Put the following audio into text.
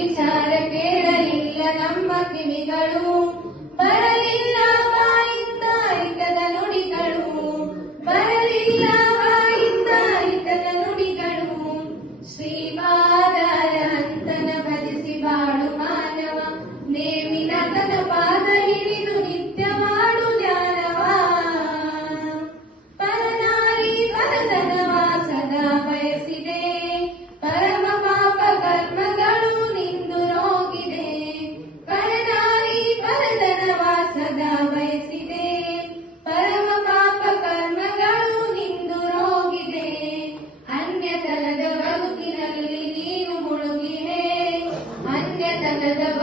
ವಿಚಾರ ಕೇಳಲಿಲ್ಲ ನಮ್ಮ ಕಿವಿಗಳು. desde